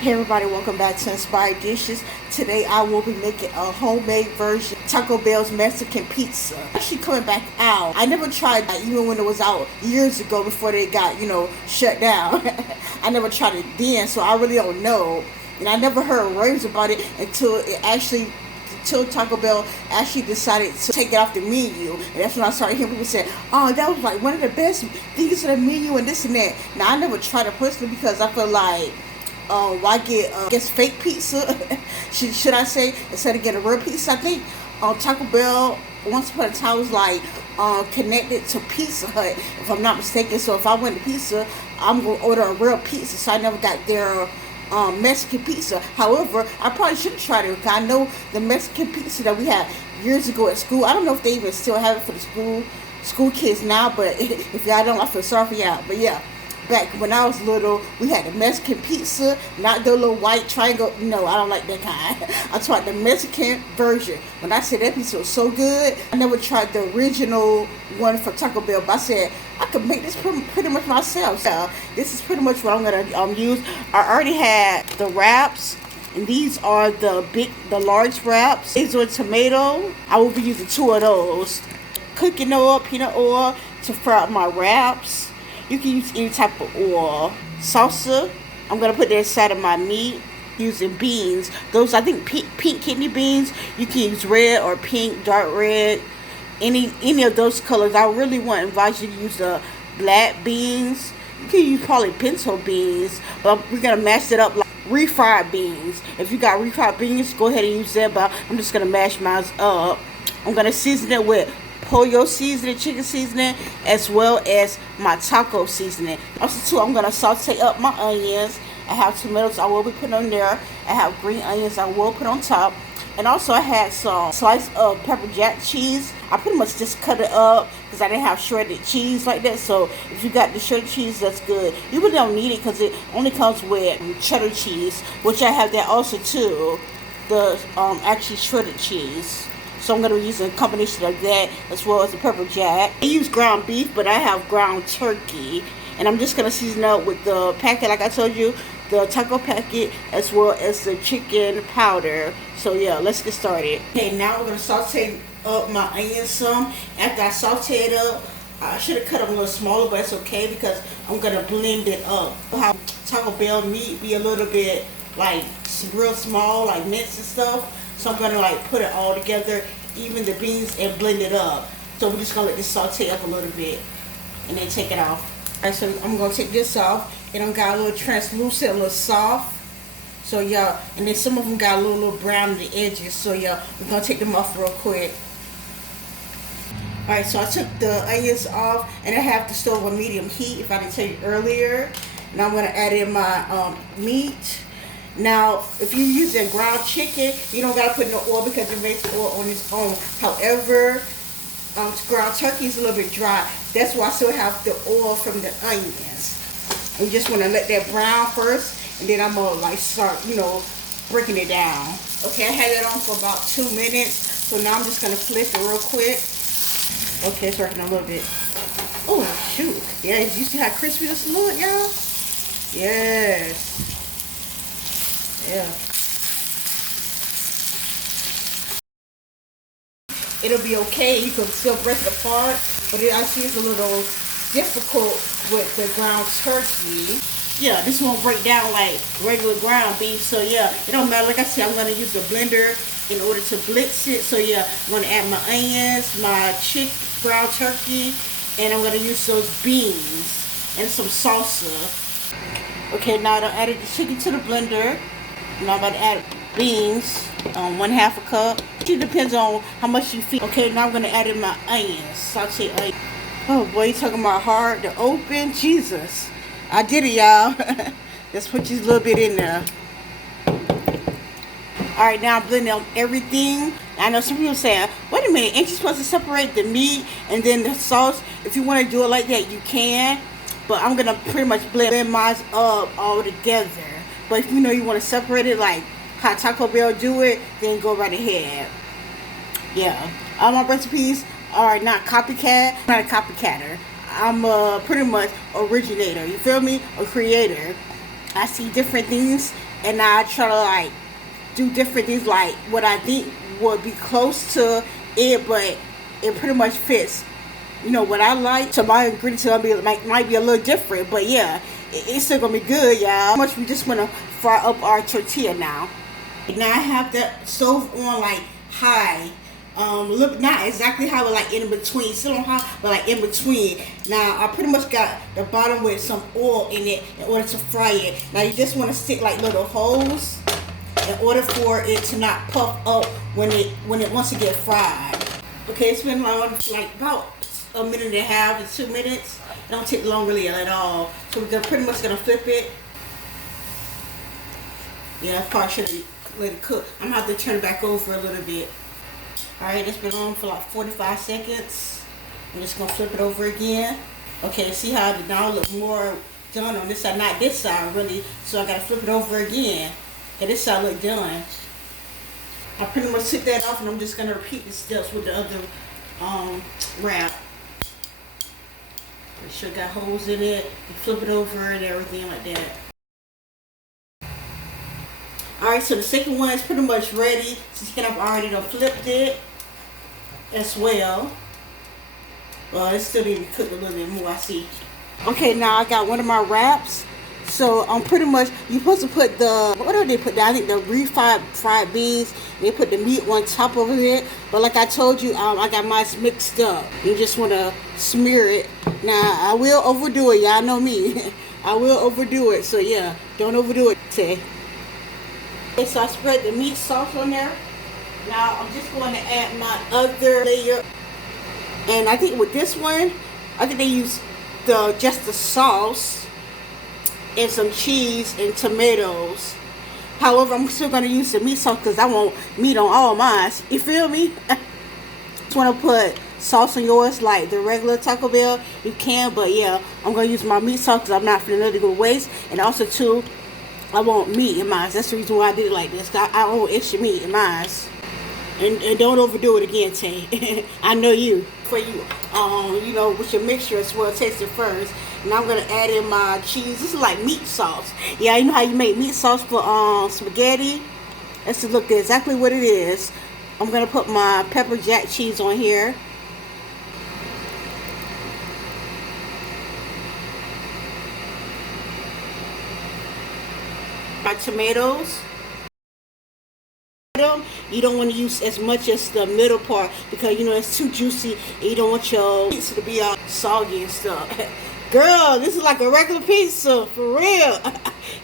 Hey everybody, welcome back to Inspired Dishes. Today I will be making a homemade version of Taco Bell's Mexican pizza. Actually coming back out. I never tried that even when it was out years ago before they got, shut down. I never tried it then, so I really don't know. And I never heard words about it until Taco Bell actually decided to take it off the menu. And that's when I started hearing people say, oh, that was like one of the best things on the menu and this and that. Now, I never tried it personally because I feel like, why get, I guess, fake pizza? should I say, instead of getting a real pizza? I think Taco Bell, once upon a time, was like connected to Pizza Hut, if I'm not mistaken. So if I went to pizza, I'm going to order a real pizza. So I never got their Mexican pizza. However, I probably should have tried it because I know the Mexican pizza that we had years ago at school. I don't know if they even still have it for the school kids now, but if y'all don't, I feel sorry for y'all. But yeah, back when I was little, we had the Mexican pizza, not the little white triangle. No, I don't like that kind. I tried the Mexican version. When I said that pizza was so good, I never tried the original one from Taco Bell, but I said I could make this pretty much myself. So this is pretty much what I'm gonna use. I already had the wraps, and these are the large wraps. These are tomato. I will be using 2 of those. Cooking oil, peanut oil to fry up my wraps. You can use any type of oil. Salsa, I'm going to put that inside of my meat using beans. Those, I think, pink kidney beans. You can use red or pink, dark red, any of those colors. I really want to advise you to use the black beans. You can use probably pinto beans, but we're going to mash it up like refried beans. If you got refried beans, go ahead and use that, but I'm just going to mash mine up. I'm going to season it with pollo seasoning, chicken seasoning, as well as my taco seasoning. Also, too, I'm going to saute up my onions. I have tomatoes I will be putting on there. I have green onions I will put on top. And also, I had some slice of pepper jack cheese. I pretty much just cut it up because I didn't have shredded cheese like that. So, if you got the shredded cheese, that's good. You really don't need it because it only comes with cheddar cheese, which I have that also, too. The actually shredded cheese. So I'm going to be using a combination of that as well as the pepper jack. I use ground beef, but I have ground turkey. And I'm just going to season up with the packet, like I told you, the taco packet, as well as the chicken powder. So yeah, let's get started. Okay, now we're going to saute up my onions some. After I saute it up, I should have cut them a little smaller, but it's okay because I'm going to blend it up. How Taco Bell meat be a little bit like real small, like mince and stuff. So I'm going to like put it all together, even the beans, and blend it up. So we're just going to let this saute up a little bit and then take it off. Alright, so I'm going to take this off. And I'm got a little translucent, a little soft. So yeah, and then some of them got a little brown on the edges. So yeah, we're going to take them off real quick. Alright, so I took the onions off and I have the stove on medium heat, if I didn't tell you earlier. Now I'm going to add in my meat. Now, if you're using ground chicken, you don't gotta put no oil because it makes oil on its own. However, ground turkey is a little bit dry. That's why I still have the oil from the onions. I'm just wanna let that brown first, and then I'm gonna like start, breaking it down. Okay, I had it on for about 2 minutes, so now I'm just gonna flip it real quick. Okay, it's working a little bit. Oh shoot! Yeah, you see how crispy this look, y'all? Yes. Yeah. It'll be okay. You can still break it apart, but I see it's a little difficult with the ground turkey. Yeah, this won't break down like regular ground beef. So yeah, it don't matter. Like I said, I'm gonna use the blender in order to blitz it. So yeah, I'm gonna add my onions, my ground turkey, and I'm gonna use those beans and some salsa. Okay, now I added the chicken to the blender. Now I'm about to add beans, 1/2 a cup. It depends on how much you feed. Okay, now I'm going to add in my onions, saute onions. Oh boy, you talking about hard to open? Jesus. I did it, y'all. Let's put just a little bit in there. Alright, now I'm blending up everything. I know some people saying, wait a minute, ain't you supposed to separate the meat and then the sauce? If you want to do it like that, you can. But I'm going to pretty much blend mine up all together. But if you want to separate it like how Taco Bell do it, then go right ahead. Yeah. All my recipes are not copycat. I'm not a copycatter. I'm pretty much originator. You feel me? A creator. I see different things and now I try to like do different things, like what I think would be close to it, but it pretty much fits. You know what I like. So my ingredients might be a little different, but yeah, it's still gonna be good, y'all. Much we just wanna fry up our tortilla now. Now I have the stove on like high. Look, not exactly high, but like in between. Still on high, but like in between. Now I pretty much got the bottom with some oil in it in order to fry it. Now you just want to stick like little holes in order for it to not puff up when it wants to get fried. Okay, it's been on like about a minute and a half to 2 minutes. It don't take long really at all. So we're pretty much gonna flip it. Yeah, I probably should have let it cook. I'm gonna have to turn it back over a little bit. Alright, it's been on for like 45 seconds. I'm just gonna flip it over again. Okay, see how it now look more done on this side, not this side really. So I gotta flip it over again. Okay, this side look done. I pretty much took that off, and I'm just gonna repeat the steps with the other wrap. Make sure it got holes in it. Flip it over and everything like that. Alright, so the second one is pretty much ready. Since I've already done flipped it as well. Well, it still need to cook a little bit more, I see. Okay, now I got one of my wraps. So I'm pretty much, you're supposed to put the, what do they put down? I think the fried beans. They put the meat on top of it. But like I told you, I got mine mixed up. You just want to smear it. Now, I will overdo it. Y'all know me. I will overdo it. So yeah, don't overdo it today. Okay, so I spread the meat sauce on there. Now I'm just going to add my other layer. And I think with this one, I think they use just the sauce and some cheese and tomatoes. However, I'm still going to use the meat sauce because I want meat on all mine. You feel me? Just want to put sauce on yours like the regular Taco Bell. You can, but yeah, I'm going to use my meat sauce because I'm not going to let it go to waste. And also, too, I want meat in mine. That's the reason why I did it like this. I want extra meat in mine. And don't overdo it again, Tay. I know you. For you, you know, with your mixture as well, taste it first. And I'm gonna add in my cheese. This is like meat sauce. Yeah, you know how you make meat sauce for spaghetti? That's to look exactly what it is. I'm gonna put my pepper jack cheese on here. My tomatoes. You don't want to use as much as the middle part because you know it's too juicy and you don't want your pizza to be all soggy and stuff. Girl, this is like a regular pizza for real.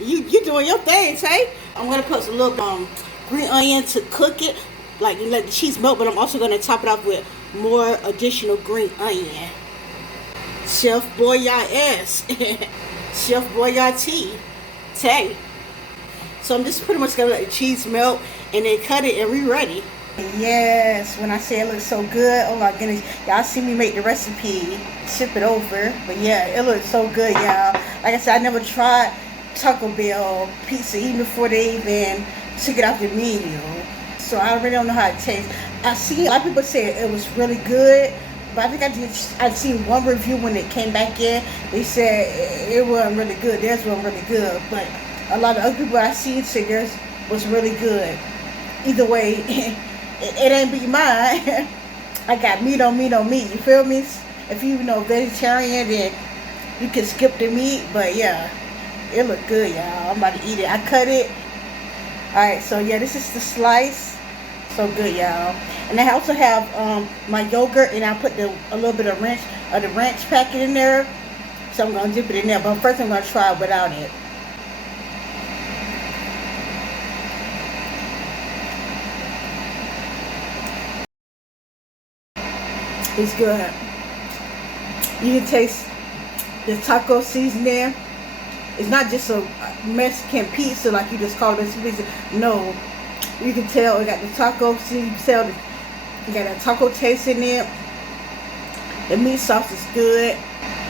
you doing your thing, Tay. I'm gonna put some little green onion to cook it, like you let the cheese melt, but I'm also gonna top it off with more additional green onion. Chef Boyardee, Chef Boyardee, Tay. So I'm just pretty much gonna let the cheese melt and then cut it and re-ready. Yes, when I say it looks so good, oh my goodness. Y'all see me make the recipe, ship it over. But yeah, it looks so good, y'all. Like I said, I never tried Taco Bell pizza even before they even took it off the menu. So I really don't know how it tastes. I see a lot of people say it was really good, but I think I've seen one review when it came back in. They said it wasn't really good. Theirs wasn't really good, but a lot of other people I see say theirs was really good. Either way, it ain't be mine. I got meat on meat on meat. You feel me? If you know vegetarian, then you can skip the meat. But yeah, it look good, y'all. I'm about to eat it. I cut it. All right, so yeah, this is the slice. So good, y'all. And I also have my yogurt, and I put a little bit of the ranch packet in there. So I'm gonna dip it in there. But first, I'm gonna try it without it. It's good. You can taste the taco seasoning. It's not just a Mexican pizza like you just call it Mexican pizza. No, you can tell it got the taco seasoning. You can tell it got a taco taste in it. The meat sauce is good.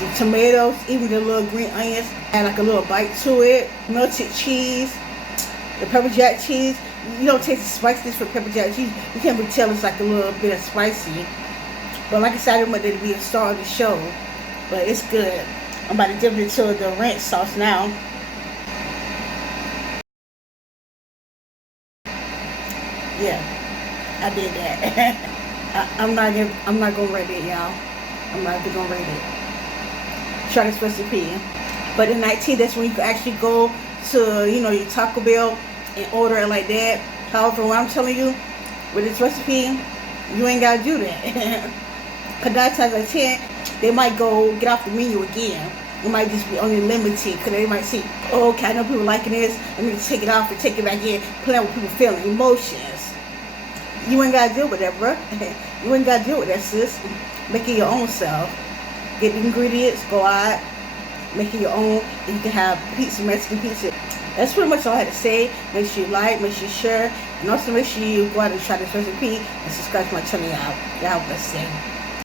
The tomatoes, even the little green onions, add like a little bite to it. Melted cheese, the pepper jack cheese. You don't taste the spiciness for pepper jack cheese. You can't really tell it's like a little bit of spicy. But like I said, I didn't want it to be a star of the show. But it's good. I'm about to dip it into the ranch sauce now. Yeah, I did that. I'm not gonna rate it, y'all. I'm not even gonna rate it. Try this recipe. But in 19, that's when you can actually go to, your Taco Bell and order it like that. However, what I'm telling you, with this recipe, you ain't gotta do that. Because 9 times out of 10, they might go get off the menu again. It might just be only limited because they might see, oh, okay, I know people liking this. Let me take it off and take it back in. Playing with people feeling emotions. You ain't gotta deal with that, bro. You ain't gotta deal with that, sis. Make it your own self. Get the ingredients, go out, make it your own, and you can have pizza, Mexican pizza. That's pretty much all I had to say. Make sure you like, make sure you share, and also make sure you go out and try this recipe and subscribe to my channel, y'all. Y'all have a blessed day.